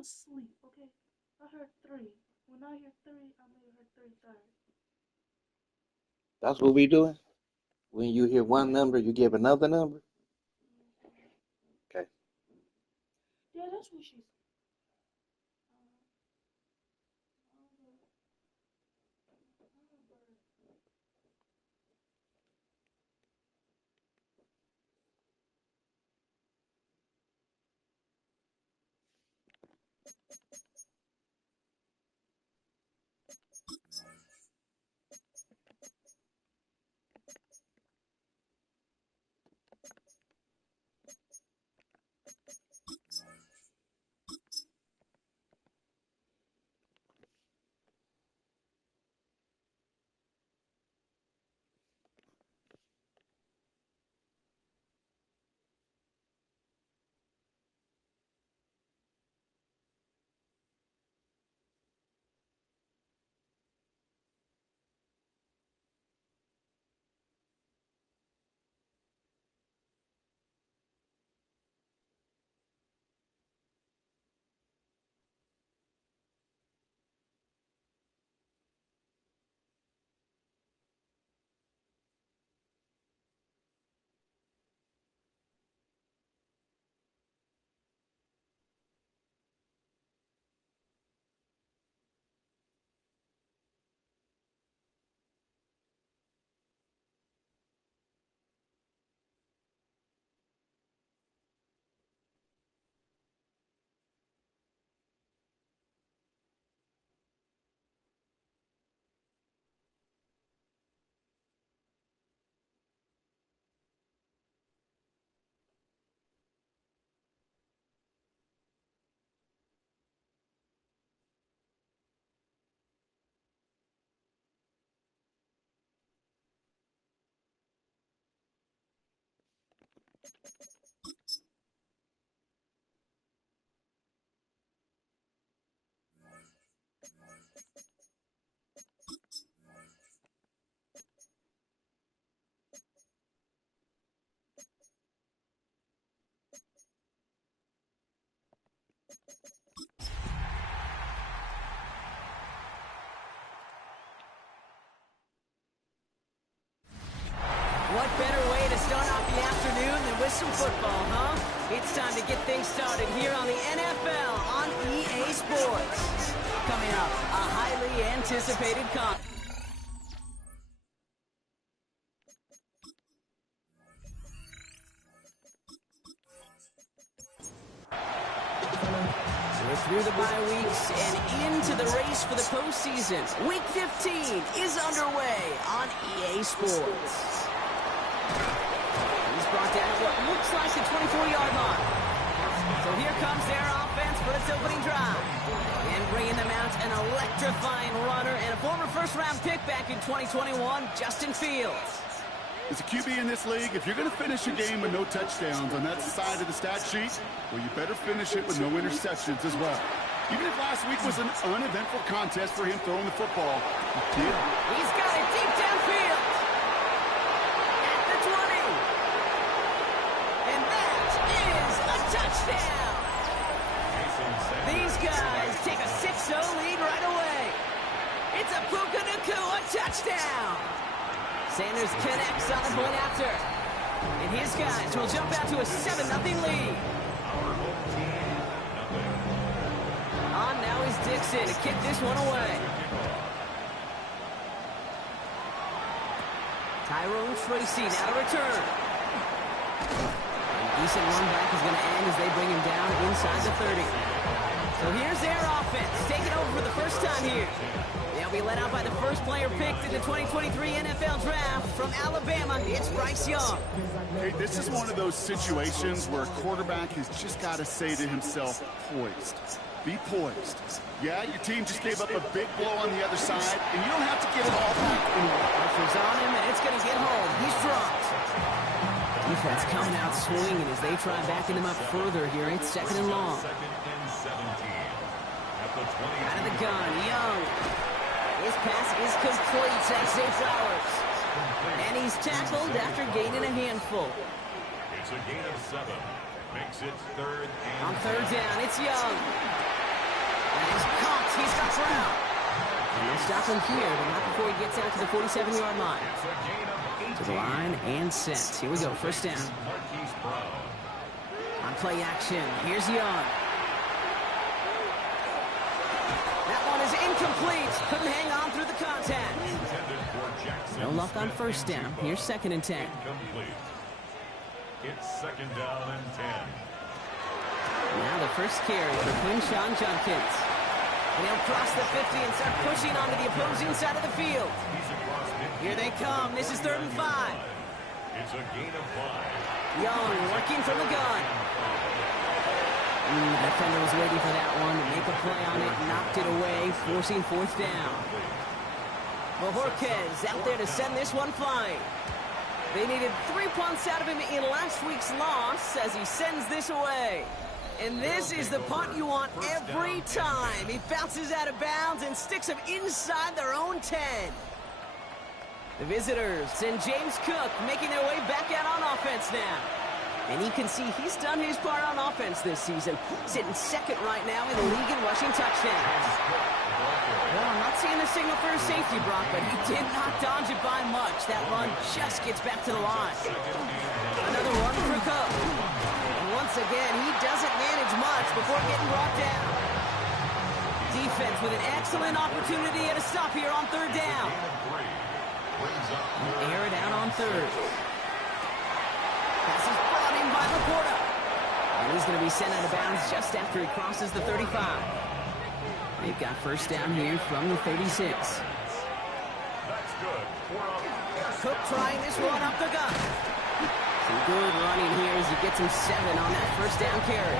was asleep, okay? I heard 3. When I hear 3, I may have heard 3:30. That's what we doing? When you hear one number, you give another number? Okay. Yeah, that's what she said. What better way to start off the afternoon than with some football, huh? It's time to get things started here on the NFL on EA Sports. Coming up, a highly anticipated We're through the bye weeks and into the race for the postseason. Week 15 is underway on EA Sports. He's brought down at what looks like the 24-yard line. So here comes their offense for its opening drive. And bringing them out an electrifying runner and a former first-round pick back in 2021, Justin Fields. As a QB in this league, if you're going to finish a game with no touchdowns on that side of the stat sheet, well, you better finish it with no interceptions as well. Even if last week was an uneventful contest for him throwing the football, he did. He's got it deep downfield. At the 20. And that is a touchdown. These guys take a 6-0 lead right away. It's a Puka Nacua touchdown. Sanders connects on the point after. And his guys will jump out to a 7-0 lead. On now is Dixon to kick this one away. Tyrone Tracy now to return. A decent run back is going to end as they bring him down inside the 30. So here's their offense, taking over for the first time here. They'll be led out by the first player picked in the 2023 NFL Draft from Alabama. It's Bryce Young. Hey, this is one of those situations where a quarterback has just got to say to himself, poised. Be poised. Yeah, your team just gave up a big blow on the other side, and you don't have to get it all back anyway. Pressure's on him, and it's going to get home. He's dropped. Defense coming out swinging as they try backing him up further here. It's second and long. Out of the gun, Young. His pass is complete to Zay Flowers. And he's tackled after gaining a handful. It's a gain of 7. Makes it third and on third down, it's Young. Brown. And they'll stop him here, but not before he gets out to the 47-yard line. To the line and set. Here we go, first down. On play action, here's Young. That one is incomplete. Couldn't hang on through the contact. No luck on first down. Here's 2nd and 10. It's 2nd down and 10. Now the first carry for Quinshon Judkins. And he'll cross the 50 and start pushing onto the opposing side of the field. Here they come. This is 3rd and 5. It's a gain of 5. Young working from the gun. The defender was waiting for that one to make a play on it, knocked it away, forcing 4th down. Bojorquez out there to send this one flying. They needed 3 punts out of him in last week's loss as he sends this away. And this is the punt you want every time. He bounces out of bounds and sticks him inside their own 10. The visitors and James Cook making their way back out on offense now. And you can see he's done his part on offense this season, sitting 2nd right now in the league in rushing touchdowns. Well, I'm not seeing the signal for a safety, Brock, but he did not dodge it by much. That run just gets back to the line. Another run for Cook. And once again, he doesn't manage much before getting brought down. Defense with an excellent opportunity at a stop here on 3rd down. Air it out on 3rd. Pass is brought in by Laporta. And he's going to be sent out of bounds just after he crosses the 35. They've got first down here from the 36. That's good. Cook trying this one up the gut. Some good running here as he gets him 7 on that first down carry.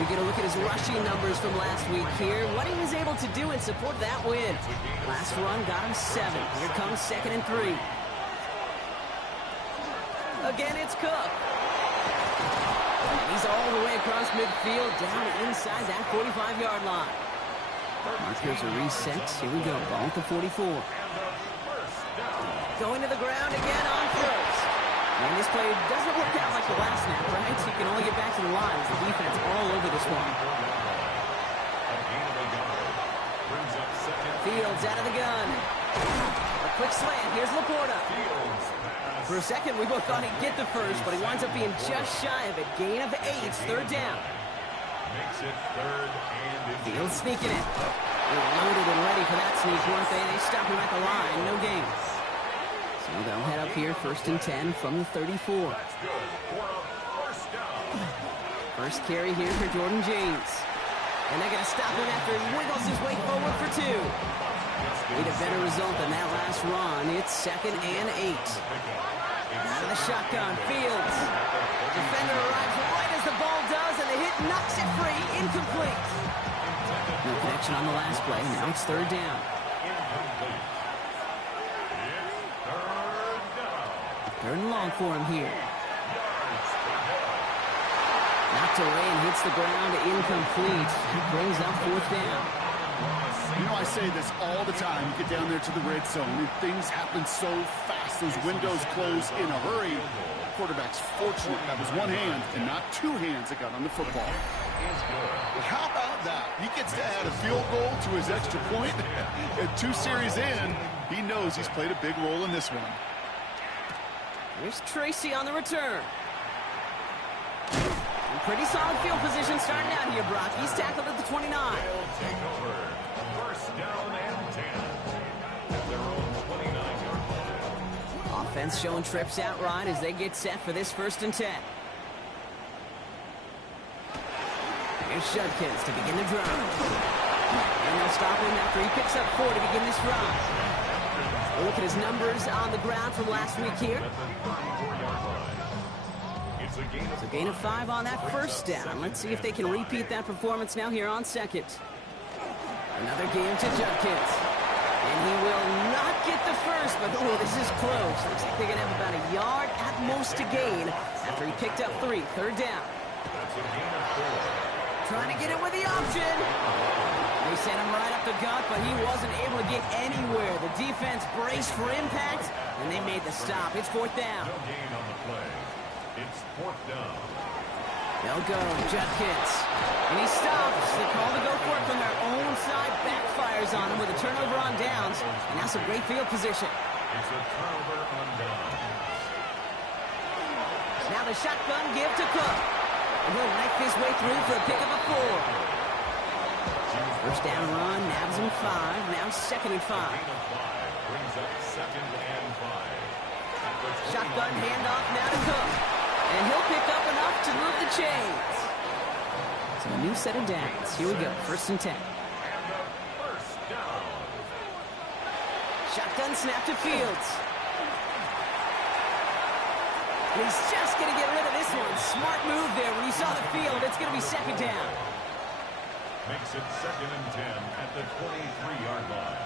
We get a look at his rushing numbers from last week here. What he was able to do and support that win. Last run got him 7. Here comes 2nd and 3. Again, it's Cook. He's all the way across midfield, down inside that 45-yard line. Markers are reset. Here we go. Ball at the 44. Going to the ground again on first. And this play doesn't work out like the last snap, right? So you can only get back to the line as the defense all over this one. Fields out of the gun. A quick slant. Here's Laporta. For a second, we both thought he'd get the first, but he winds up being just shy of it. Gain of 8, 3rd down. Makes it 3rd and Fields sneaking it. They were loaded and ready for that sneak, weren't they? They stopped him at the line. No gain. So they'll head up here, 1st and 10 from the 34. First carry here for Jordan James. And they're going to stop him after he wiggles his way forward for 2. Need a better result than that last run. It's 2nd and 8. Out of the shotgun, Fields. Defender arrives right as the ball does, and the hit knocks it free. Incomplete. No connection on the last play. Now it's 3rd down. Third and long for him here. Knocked away and hits the ground. Incomplete. That brings up 4th down. You know, I say this all the time. You get down there to the red zone, and things happen so fast. Those windows close in a hurry. Quarterback's fortunate that was one hand and not 2 hands that got on the football. But how about that? He gets to add a field goal to his extra point. And 2 series in, he knows he's played a big role in this one. Here's Tracy on the return. And pretty solid field position starting out here, Brock. He's tackled at the 29. take over. 1st down and 10. At their own 29-yard line. Offense showing trips outright as they get set for this 1st and 10. Here's Judkins to begin the drive. And they'll stop him after he picks up 4 to begin this drive. We'll look at his numbers on the ground from last week here. It's a gain of 5 on that first down. Let's see if they can repeat that performance now here on 2nd. Another game to Judkins. And he will not get the first, but oh, this is close. Looks like they're going to have about a yard at most to gain after he picked up 3. 3rd down. That's a gain of 4. Trying to get it with the option. They sent him right up the gut, but he wasn't able to get anywhere. The defense braced for impact, and they made the stop. It's 4th down. No gain on the play. It's 4th down. They'll go, Judkins. And he stops. They call the go for it from their own side backfires on him with a turnover on downs. And now some great field position. It's a turnover on downs. Now the shotgun give to Cook. And he'll knife his way through for a pickup of 4. First down run, nabs him 5. Now 2nd and 5. Brings up 2nd and 5. Shotgun handoff now to Cook. And he'll pick up enough to move the chains. So a new set of downs. Here we go. 1st and 10. And the first down. Shotgun snap to Fields. And he's just going to get rid of this one. Smart move there. When you saw the field, it's going to be 2nd down. Makes it 2nd and 10 at the 23-yard line.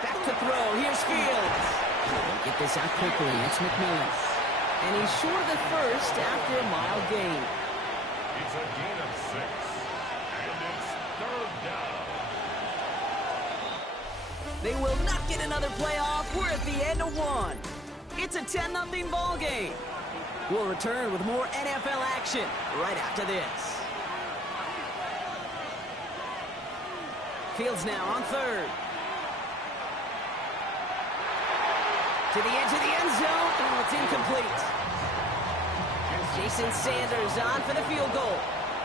Back to throw. Here's Fields. Get this out quickly. It's McMillan. And he's short of the first after a mile gain. It's a gain of 6. And it's 3rd down. They will not get another playoff. We're at the end of 1. It's a 10-0 ball game. We'll return with more NFL action right after this. Fields now on 3rd. To the edge of the end zone. Oh, it's incomplete. Jason Sanders on for the field goal.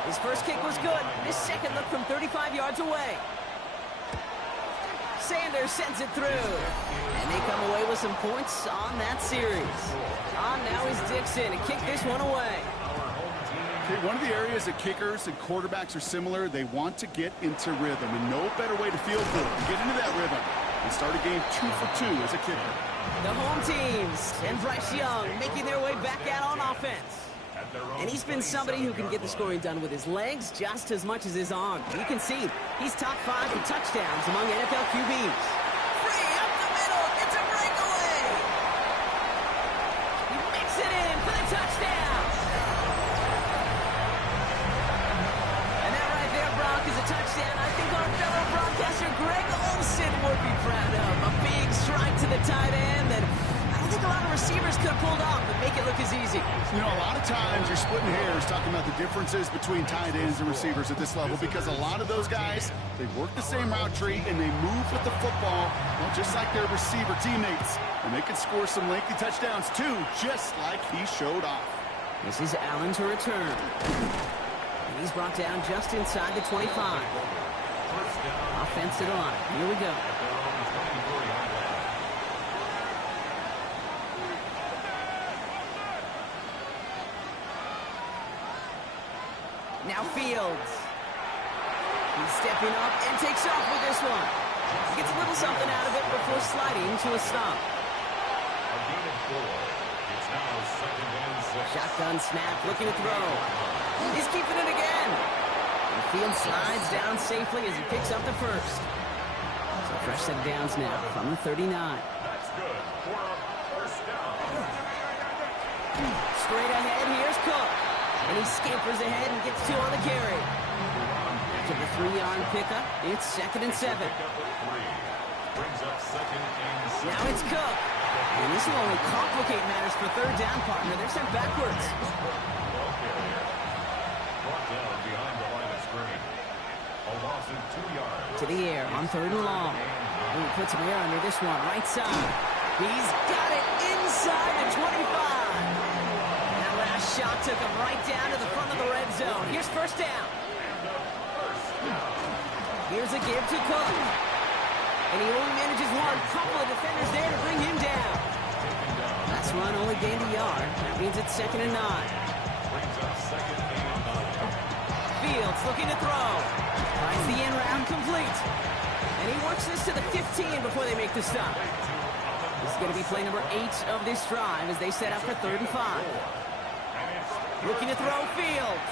His first kick was good. His second looked from 35 yards away. Sanders sends it through. And they come away with some points on that series. On now is Dixon to kick this one away. Okay, one of the areas that kickers and quarterbacks are similar, they want to get into rhythm. And no better way to field goal than get into that rhythm and start a game 2 for 2 as a kicker. The home teams and Bryce Young making their way back out on offense. And he's been somebody who can get the scoring done with his legs just as much as his arms. You can see he's top 5 for touchdowns among NFL QBs. Free up the middle, it's a breakaway. He makes it in for the touchdown. And that right there, Brock, is a touchdown I think our fellow broadcaster Greg Olsen would be proud of. A big strike to the tight end that I don't think a lot of receivers could have pulled off and make it look as easy. You know, a lot of times you're splitting hairs talking about the differences between tight ends and receivers at this level because a lot of those guys, they work the same route tree and they move with the football, well, just like their receiver teammates. And they can score some lengthy touchdowns too, just like he showed off. This is Allen to return. And he's brought down just inside the 25. Offensive line. Here we go. Now Fields. He's stepping up and takes off with this one. He gets a little something out of it before sliding to a stop. A gain of 4. It's now 2nd and 6. Shotgun snap, looking to throw. He's keeping it again. And Fields slides down safely as he picks up the first. So fresh set of downs now from the 39. That's good for a first down. Straight ahead, here's Cook. And he scampers ahead and gets 2 on the carry. After the 3-yard pickup, it's 2nd and 7. Brings up 2nd and 7. Now it's Cook. And this will only complicate matters for 3rd down, partner. They're sent backwards. Brought down behind the line of scrimmage. A loss of 2 yards. To the air on 3rd and long. And he puts some air under this one, right side. He's got it inside the 25. Shot took him right down to the front of the red zone. Here's first down. Here's a give to Cook. And he only manages one. Couple of defenders there to bring him down. Last run only gained a yard. That means it's 2nd and 9. Brings up 2nd and 9. Fields looking to throw. Finds the in round complete. And he works this to the 15 before they make the stop. This is going to be play number 8 of this drive as they set up for 3rd and 5. Looking to throw Fields.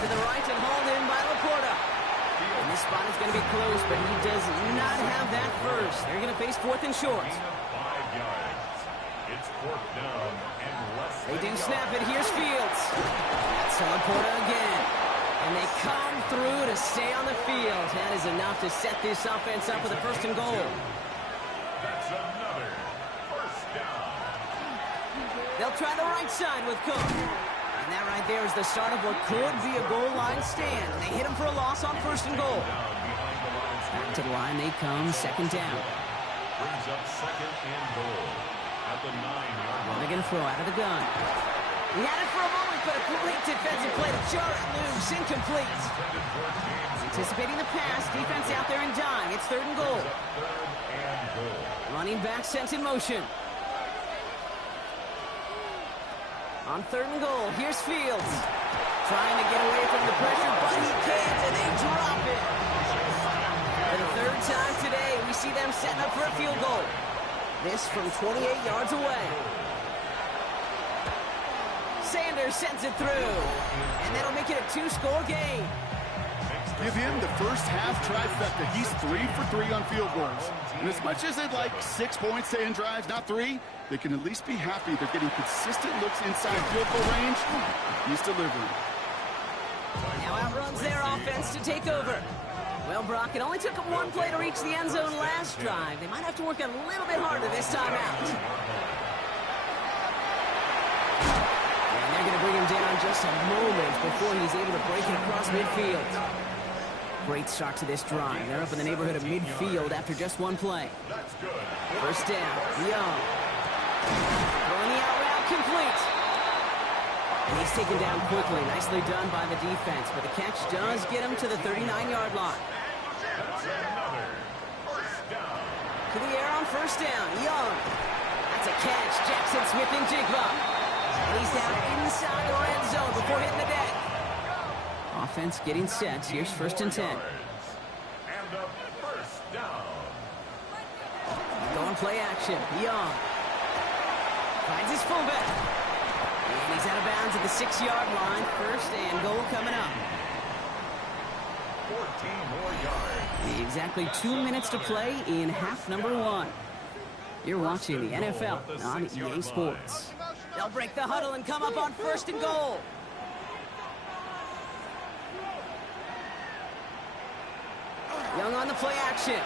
To the right and hauled in by Laporta. And this spot is going to be close, but he does not have that first. They're going to face 4th and short. 5 yards. It's 4th down and less. They do snap it. Here's Fields. That's Laporta again. And they come through to stay on the field. That is enough to set this offense up with a 1st and goal. That's another first down. They'll try the right side with Cook. And that right there is the start of what could be a goal line stand. They hit him for a loss on 1st and goal. Back to the line they come, 2nd down. Brings up 2nd and goal at the 9-yard line. They're going to throw out of the gun. He had it for a moment, but a great defensive play to jar it loose. Incomplete. Anticipating the pass, defense out there and dying. It's 3rd and goal. Running back sent in motion. On 3rd and goal, here's Fields. Trying to get away from the pressure, but he can't, and they drop it. For the 3rd time today, we see them setting up for a field goal. This from 28 yards away. Sanders sends it through, and that'll make it a 2-score game. Give him the first half trifecta. He's 3 for 3 on field goals. And as much as they'd like 6 points to end drives, not 3, they can at least be happy they're getting consistent looks inside field goal range. He's delivering. Now outruns their offense to take over. Well, Brock, it only took them 1 play to reach the end zone last drive. They might have to work a little bit harder this time out. And they're going to bring him down just a moment before he's able to break it across midfield. Great start to this drive. They're up in the neighborhood of midfield after just 1 play. 1st down, Young. Throwing the out route complete. And he's taken down quickly. Nicely done by the defense. But the catch does get him to the 39-yard line. To the air on 1st down, Young. That's a catch. Jackson Smith-Njigba. And he's down inside the red zone before hitting the deck. Offense getting set. Here's 1st and 10. And a 1st down. Going play action. Young. Finds his fullback. And he's out of bounds at the 6-yard line. 1st and goal coming up. 14 more yards. Exactly 2 minutes to play in half number 1. You're watching the NFL on EA Sports. They'll break the huddle and come up on 1st and goal. Young on the play action.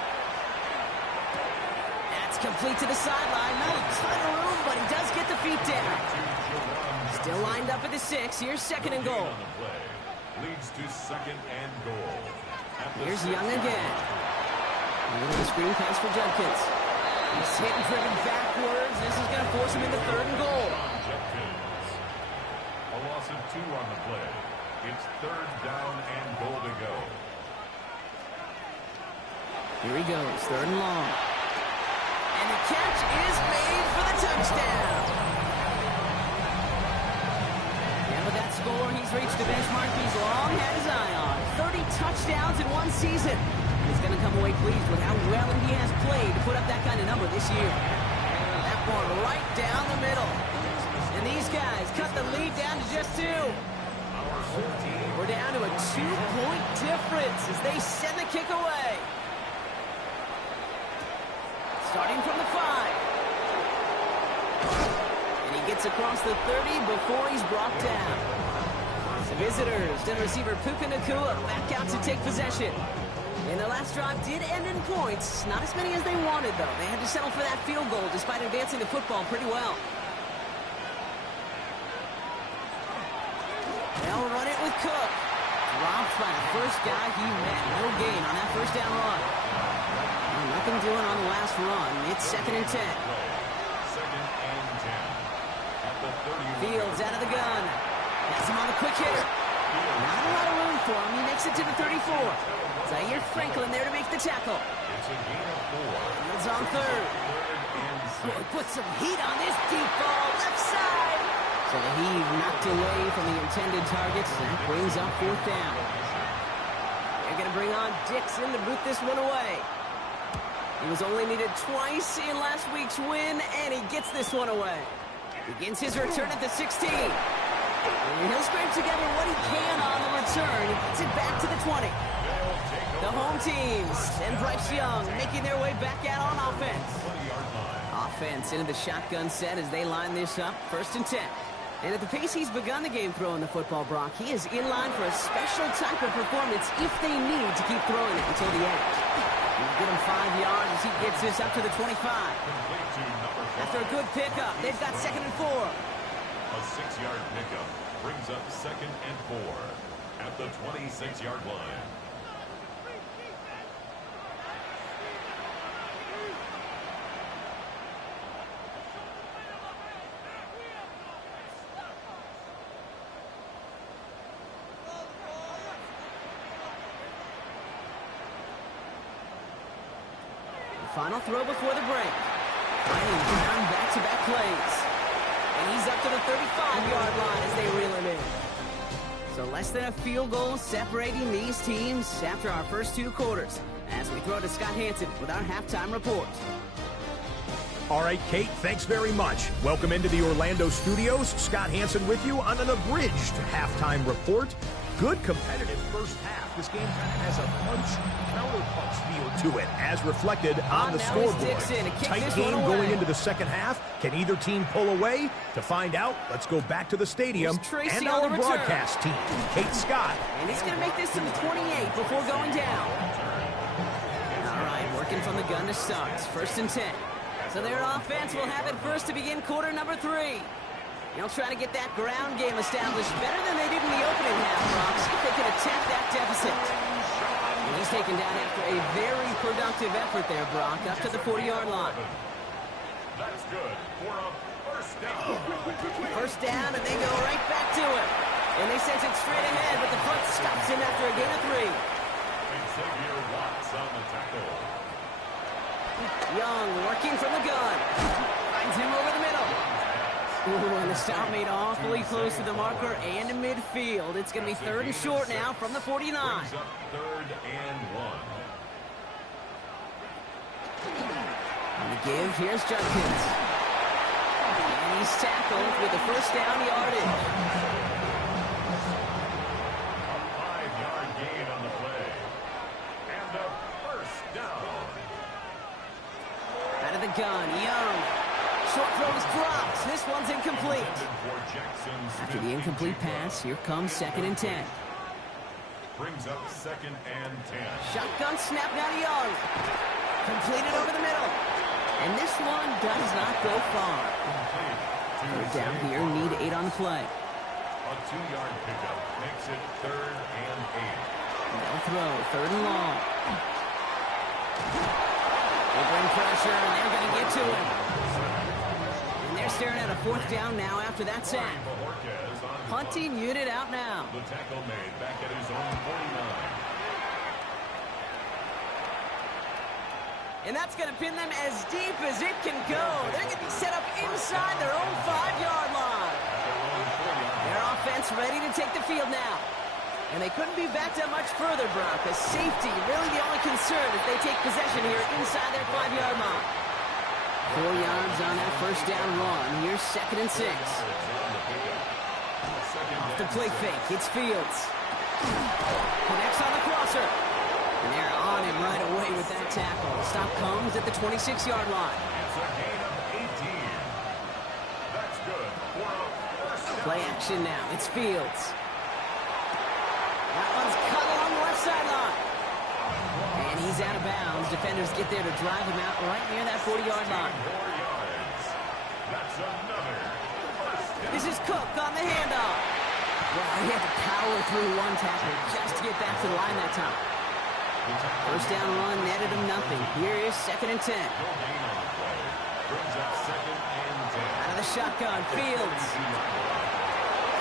That's complete to the sideline. Not a ton of room, but he does get the feet down. Still lined up at the 6. Here's 2nd and goal. Leads to 2nd and goal. Here's Young again. A little bit of screen pass for Judkins. He's hit and driven backwards. This is going to force him into 3rd and goal. A loss of 2 on the play. It's 3rd down and goal to go. Here he goes, 3rd and long. And the catch is made for the touchdown. And with that score, he's reached the benchmark he's long had his eye on. 30 touchdowns in 1 season. He's going to come away pleased with how well he has played to put up that kind of number this year. That one right down the middle. And these guys cut the lead down to just 2. We're down to a 2-point difference as they send the kick away. Starting from the 5. And he gets across the 30 before he's brought down. The visitors, then receiver Puka Nacua back out to take possession. And their last drive did end in points. Not as many as they wanted, though. They had to settle for that field goal despite advancing the football pretty well. They'll run it with Cook. Dropped by the first guy he met. No gain on that 1st down run. Nothing doing on the last run. It's 2nd and 10. 2nd and 10. At the 30. Fields out of the gun. Has him on the quick hitter. Not a lot of room for him. He makes it to the 34. Zaire Franklin there to make the tackle. It's a gain of 4. Fields on 3rd. Boy, put some heat on this deep ball. Left side. So the heave knocked away from the intended targets. That brings up 4th down. They're going to bring on Dixon to boot this one away. He was only needed twice in last week's win, and he gets this one away. Begins his return at the 16. And he'll scrape together what he can on the return. He gets it back to the 20. The home teams and Bryce Young making their way back out on offense. Offense into the shotgun set as they line this up. 1st and 10. And at the pace he's begun the game throwing the football, Brock, he is in line for a special type of performance if they need to keep throwing it until the end. He'll get him 5 yards as he gets this up to the 25. After a good pickup, they've got 2nd and 4. A 6-yard pickup. brings up 2nd and 4 at the 26-yard line. Final throw before the break. Finding ground back-to-back plays. And he's up to the 35-yard line as they reel him in. So less than a field goal separating these teams after our first 2 quarters. As we throw to Scott Hanson with our halftime report. All right, Kate, thanks very much. Welcome into the Orlando studios. Scott Hanson with you on an abridged halftime report. Good competitive first half. This game kind of has a counter-punch feel to it, as reflected on the scoreboard. Tight game going into the second half. Can either team pull away? To find out, let's go back to the stadium and our broadcast team. Kate Scott. And he's going to make this to the 28 before going down. All right, working from the gun to start. 1st and 10. So their offense will have it first to begin quarter number 3. They'll try to get that ground game established better than they did in the opening half, Brock. See if they can attack that deficit. And he's taken down after a very productive effort there, Brock, up to the 40-yard line. That's good for a first down. First down, and they go right back to it. And they send it straight ahead, but the front stops him after a gain of 3. Xavier Watts on the tackle. Young working from the gun. Finds him over the middle. Ooh, and the stop made awfully close to the marker and to midfield. It's going to be 3rd and short now from the 49. Brings up 3rd and 1. On the give, here's Judkins. And he's tackled with the first down yardage. A 5-yard gain on the play. And a first down. Out of the gun, Young. Short throw is dropped. This one's incomplete. After the incomplete pass, here comes 2nd and 10. Brings up 2nd and 10. Shotgun snap now to Young. Completed over the middle. And this one does not go far. Third down here, need 8 on the play. A 2-yard pickup makes it 3rd and 8. No throw, 3rd and long. They bring pressure, and they're going to get to him. And they're staring at a 4th down now after that sack. Punting unit out now. The tackle made back at his own 49. And that's going to pin them as deep as it can go. They're going to be set up inside their own 5-yard line. Their offense ready to take the field now. And they couldn't be backed up much further, Brock. A safety, really the only concern if they take possession here inside their 5-yard line. 4 yards on that first down run. Here's 2nd and 6. Off the play fake, it's Fields. Connects on the crosser. And they're on him right away with that tackle. Stop comes at the 26-yard line. It's a gain of 18. That's good for a first down. Play action now. It's Fields. That one's cut along the left sideline. And he's out of bounds. Defenders get there to drive him out right near that 40-yard line. 4 yards. That's another first down. This is Cook on the handoff. Well, he had to power through one tackle just to get back to the line that time. First down run netted him nothing. Here is 2nd and 10. No gain on the play. Brings up 2nd and 10. Out of the shotgun, Fields.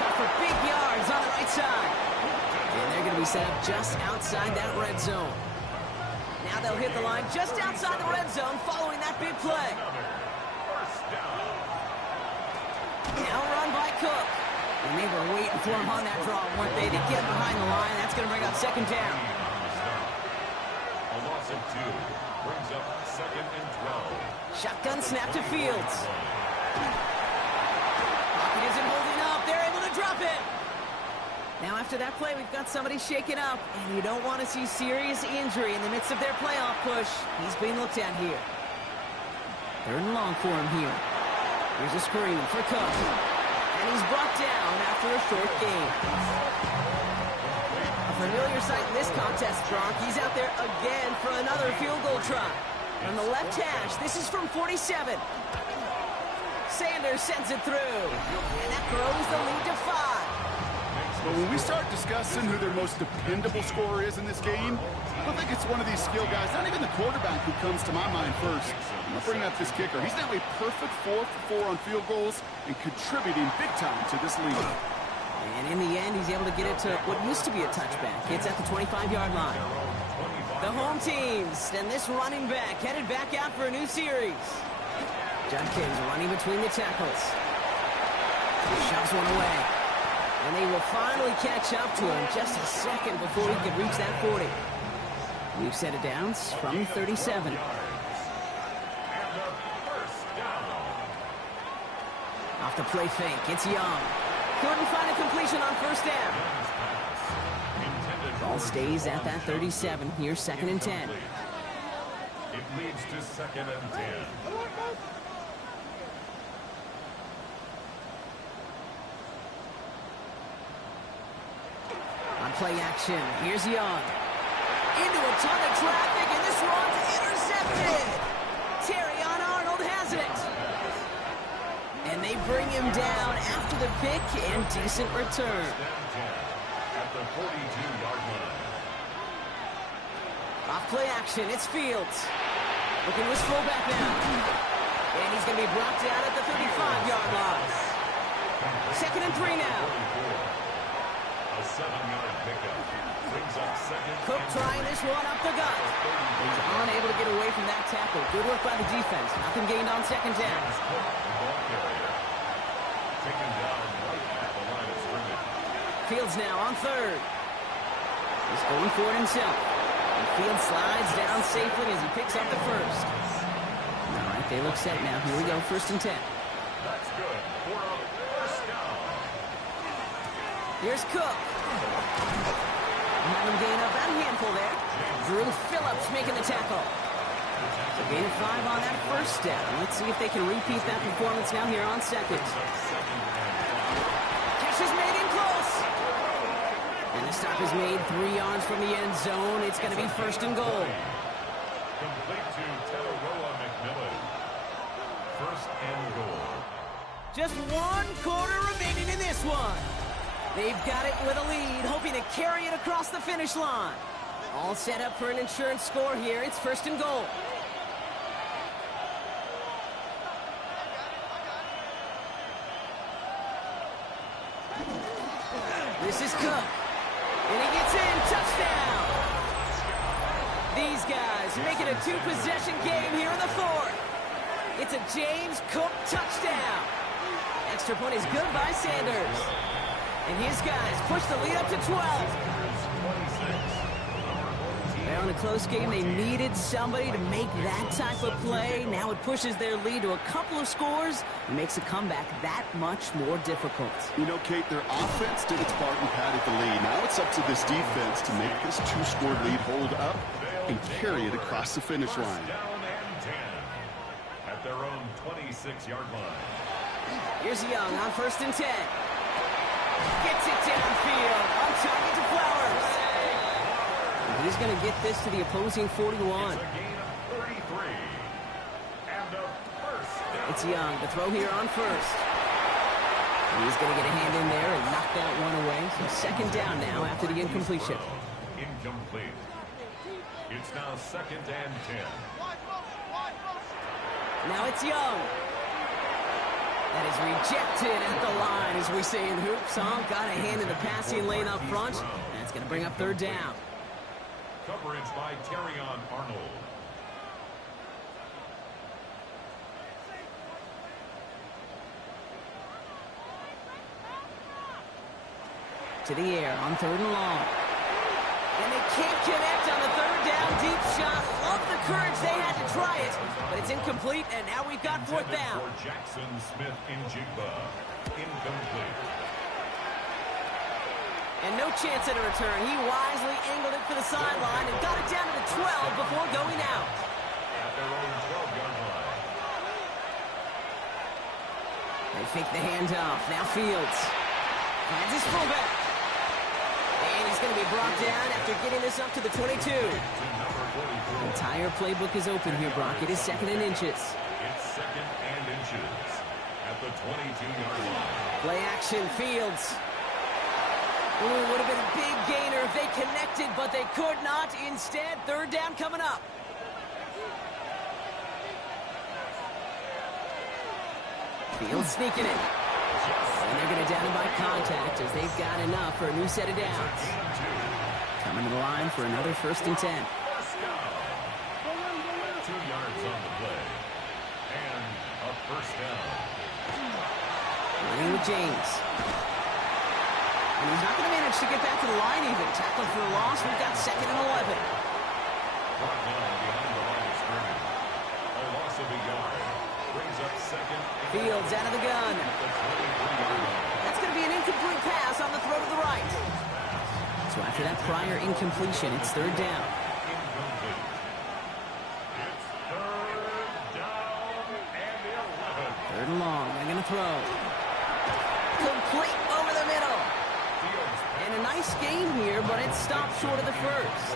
Cut for big yards on the right side. And they're going to be set up just outside that red zone. Now they'll hit the line just outside the red zone following that big play. First down. Now run by Cook. And they were waiting for him on that draw, weren't they? To get him behind the line. That's going to bring up 2nd down. A loss of 2 brings up 2nd and 12. Shotgun snap to Fields. Pocket isn't holding up. They're able to drop it. Now after that play, we've got somebody shaken up. And you don't want to see serious injury in the midst of their playoff push. He's being looked at here. 3rd and long for him here. Here's a screen for Cook. And he's brought down after a short gain. A familiar sight in this contest, Brock. He's out there again for another field goal try. On the left hash, this is from 47. Sanders sends it through. And that throws the lead to 5. But when we start discussing who their most dependable scorer is in this game, I don't think it's one of these skill guys, not even the quarterback, who comes to my mind first. I'll bring up this kicker. He's now a perfect 4 for 4 on field goals and contributing big time to this league. And in the end, he's able to get it to what used to be a touchback. It's at the 25-yard line. The home teams and this running back headed back out for a new series. Judkins running between the tackles. Shoves one away. And they will finally catch up to him just a second before he could reach that 40. New set of downs from 37. Off the play fake, it's Young. Couldn't find a completion on first down. Ball stays at that 37. Here's 2nd and 10. It leads to 2nd and 10. On play action, here's Young. Into a ton of traffic, and this one's intercepted. Terrion Arnold has it. And they bring him down after the pick and decent return. At the 42-yard line. Off play action, it's Fields. Looking to his fullback now. And he's going to be brought down at the 35-yard line. 2nd and 3 now. A 7-yard pickup. Brings up 2nd. Cook trying this one up the gut. He's unable to get away from that tackle. Good work by the defense. Nothing gained on 2nd down. Ball carrier. Taken down right at the line of scrimmage. Fields now on 3rd. He's going for it himself. And Fields slides down safely as he picks up the first. All right, they look set now. Here we go, 1st and 10. That's good for a first down. Here's Cook. Have him gain about a handful there. Drew Phillips making the tackle. So gain of 5 on that first down. Let's see if they can repeat that performance now here on 2nd. Catch is made in close. And the stop is made 3 yards from the end zone. It's going to be 1st and goal. Complete to Tataroa McMillan. 1st and goal. Just 1 quarter remaining in this one. They've got it with a lead, hoping to carry it across the finish line. All set up for an insurance score here. It's 1st and goal. This is Cook. And he gets in. Touchdown. These guys make it a 2-possession game here in the 4th. It's a James Cook touchdown. Extra point is good by Sanders. And his guys push the lead up to 12. Well, in a close game, they needed somebody to make that type of play. Now it pushes their lead to a couple of scores and makes a comeback that much more difficult. You know, Kate, their offense did its part and padded the lead. Now it's up to this defense to make this 2-score lead hold up and carry it across the finish line. Down and 10 at their own 26-yard line. Here's Young on 1st and 10. Gets it downfield. On target to Flowers. And he's going to get this to the opposing 41. It's a gain of 33. And a first down. It's Young to throw here on 1st. And he's going to get a hand in there and knock that one away. So 2nd down now after the incompletion. Incomplete. It's now 2nd and 10. Now it's Young. That is rejected at the line, as we say in hoops. Got a hand in the passing lane up front. That's going to bring up 3rd down. Coverage by Terrion Arnold. To the air on 3rd and long. And they can't connect on the 3rd down deep shot. Love the courage they had to try it, but it's incomplete, and now we've got 4th down. For Jackson Smith in Jigba. Incomplete. And no chance at a return. He wisely angled it for the sideline and got it down to the 12 before going out. At their own 12-yard line. They fake the handoff. Now Fields finds his fullback. And he's going to be brought down after getting this up to the 22. The entire playbook is open here, Brock. It is 2nd and inches. It's 2nd and inches at the 22-yard line. Play action, Fields. Ooh, would have been a big gainer if they connected, but they could not. Instead, third down coming up. Fields sneaking it. And they're going to down him by contact as they've got enough for a new set of downs. Coming to the line for another 1st and 10. 2 yards on the play. And a 1st down. Running with James. And he's not going to manage to get back to the line even. Tackle for a loss. We've got 2nd and 11. Brought down behind the line of scrimmage. A loss of a yard. Brings up 2nd. Fields out of the gun. That's going to be an incomplete pass on the throw to the right. So after that prior incompletion, it's 3rd down. Incomplete. It's 3rd down and 11. 3rd and long. They're going to throw. Complete over the middle. And a nice gain here, but it stopped short of the 1st.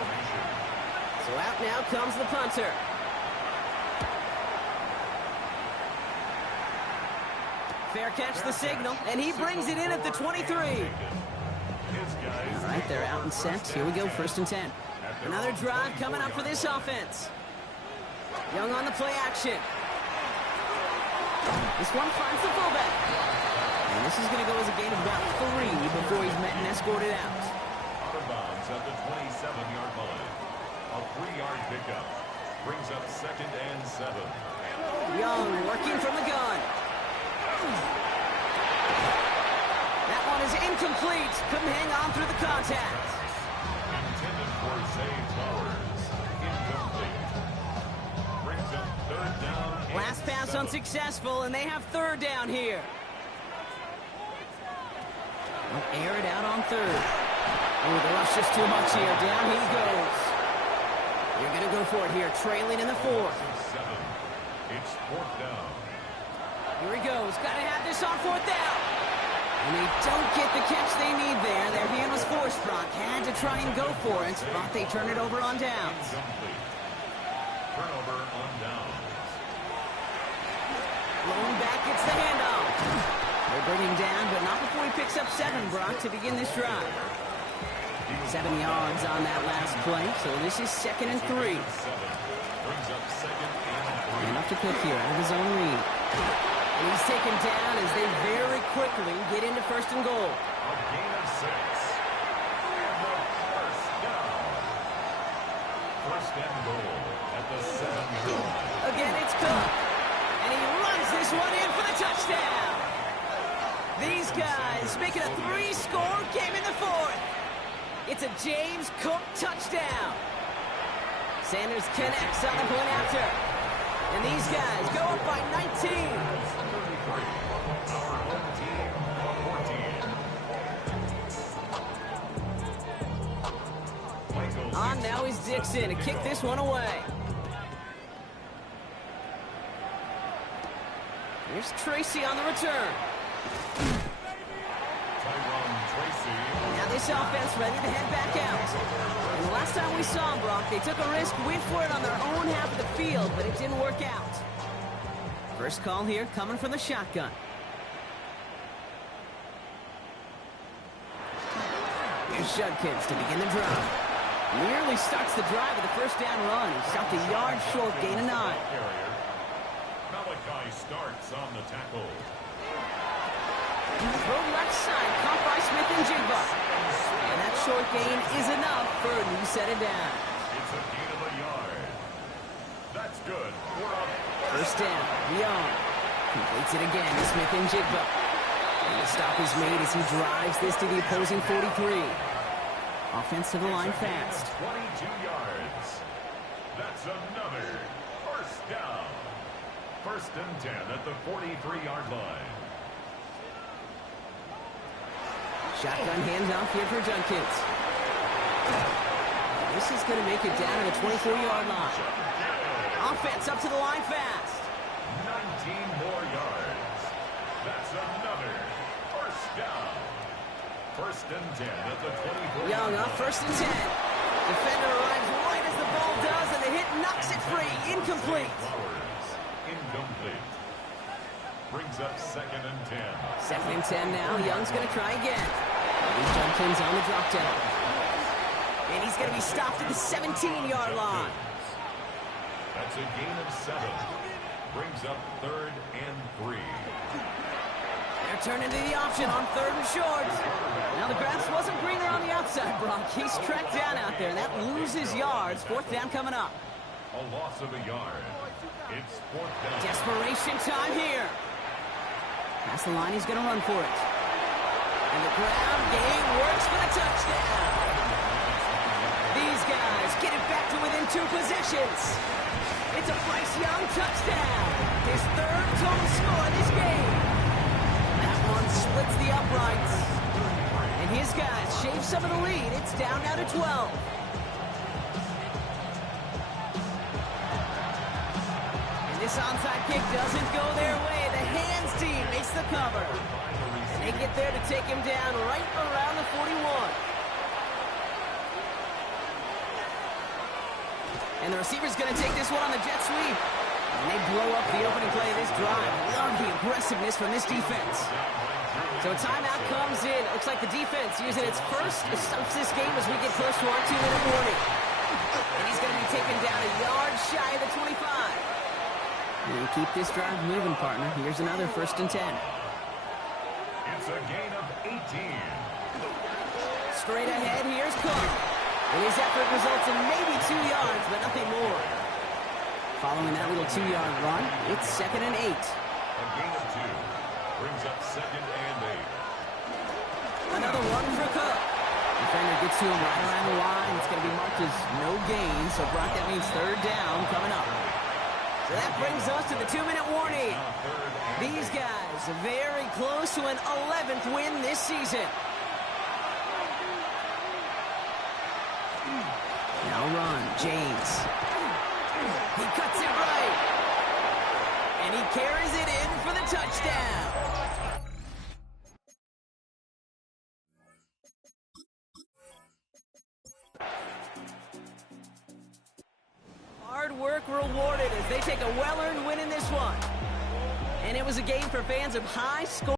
So out now comes the punter. Fair catch the signal, and he brings it in at the 23. All right, they're out and set. Here we go, 1st and 10. Another drive coming up for this offense. Young on the play action. This one finds the fullback. And this is going to go as a gain of about 3 before he's met and escorted out. Out of bounds at the 27-yard line. A 3-yard pickup. Brings up 2nd and 7. Young working from the gun. That one is incomplete. Couldn't hang on through the contact. Intended for Zay Flowers. Incomplete. Brings up 3rd down. Last pass unsuccessful, and they have 3rd down here. They'll air it out on 3rd. Oh, the rush just too much here. Down he goes. You're going to go for it here, trailing in the 4th. 7. It's 4th down. Here he goes. Got to have this on 4th down. And they don't get the catch they need there. Their hand was forced. Brock had to try and go for it, but they turn it over on downs. Incomplete. Turnover on downs. Blown back, gets the handoff. They're bringing down, but not before he picks up 7, Brock, to begin this drive. 7 yards on that last play, so this is 2nd and 3. Brings up 2nd and 3. Enough to cook here out of his own read. And he's taken down as they very quickly get into 1st and goal. A gain of 6. And the 1st down. 1st and goal at the 7-yard line. Again, it's Cook. And he runs this one in for the touchdown. These guys making a 3-score game in the 4th. It's a James Cook touchdown. Sanders connects on the point after. And these guys go up by 19. Our home team, 14. On now is Dixon to kick this one away. Here's Tracy on the return. Tyrone Tracy. Now this offense ready to head back out. And the last time we saw them, Brock, they took a risk, went for it on their own half of the field, but it didn't work out. First call here coming from the shotgun. Here's Judkins to begin the drive. Nearly starts the drive with a 1st down run. He stopped a yard short, gain of 9. Carrier. Malachi starts on the tackle. Throw left side, caught by Smith and Jigba. And that short gain is enough for a new set of downs. It's a gain of a yard. That's good. We're up. 1st down, Young completes it again to Smith and Jigba. And the stop is made as he drives this to the opposing 43. Offense to the line fast. 22 yards. That's another 1st down. 1st and 10 at the 43-yard line. Shotgun handoff here for Judkins. This is going to make it down to the 24-yard line. Offense up to the line fast. 19 more yards. That's another 1st down. 1st and 10 at the 24. Young up 1st and 10. Defender arrives right as the ball does, and the hit knocks it free. Incomplete. Flowers. Incomplete. Brings up 2nd and 10. 2nd and 10 now. Young's going to try again. Jenkins on the drop down. And he's going to be stopped at the 17-yard line. That's a gain of 7. Brings up 3rd and 3. They're turning to the option on 3rd and short. Now the grass wasn't greener on the outside, Brock. He's tracked down out there, and that loses yards. 4th down coming up. A loss of a yard. It's 4th down. Desperation time here. Past the line, he's going to run for it. And the ground game works for the touchdown. These guys get it back to within 2 possessions. It's a Bryce Young touchdown. His 3rd total score this game. That one splits the uprights. And his guys shave some of the lead. It's down now to 12. And this onside kick doesn't go their way. The hands team makes the cover. And they get there to take him down right around the 41. And the receiver's going to take this one on the jet sweep. And they blow up the opening play of this drive. Love the aggressiveness from this defense. So a timeout comes in. It looks like the defense using its first to stop this game as we get close to our 2-minute warning. And he's going to be taken down a yard shy of the 25. And keep this drive moving, partner. Here's another 1st and 10. It's a gain of 18. Straight ahead, here's Cook. And his effort results in maybe 2 yards, but nothing more. Following that little 2-yard run, it's 2nd and 8. A gain of 2. Brings up 2nd and 8. Another one for Cook. Defender gets to him right around the line. It's going to be marked as no gain. So, Brock, that means 3rd down coming up. So that brings us to the 2-minute warning. These guys are very close to an 11th win this season. Now run, James. He cuts it right. And he carries it in for the touchdown. Hard work rewarded as they take a well-earned win in this one. And it was a game for fans of high score.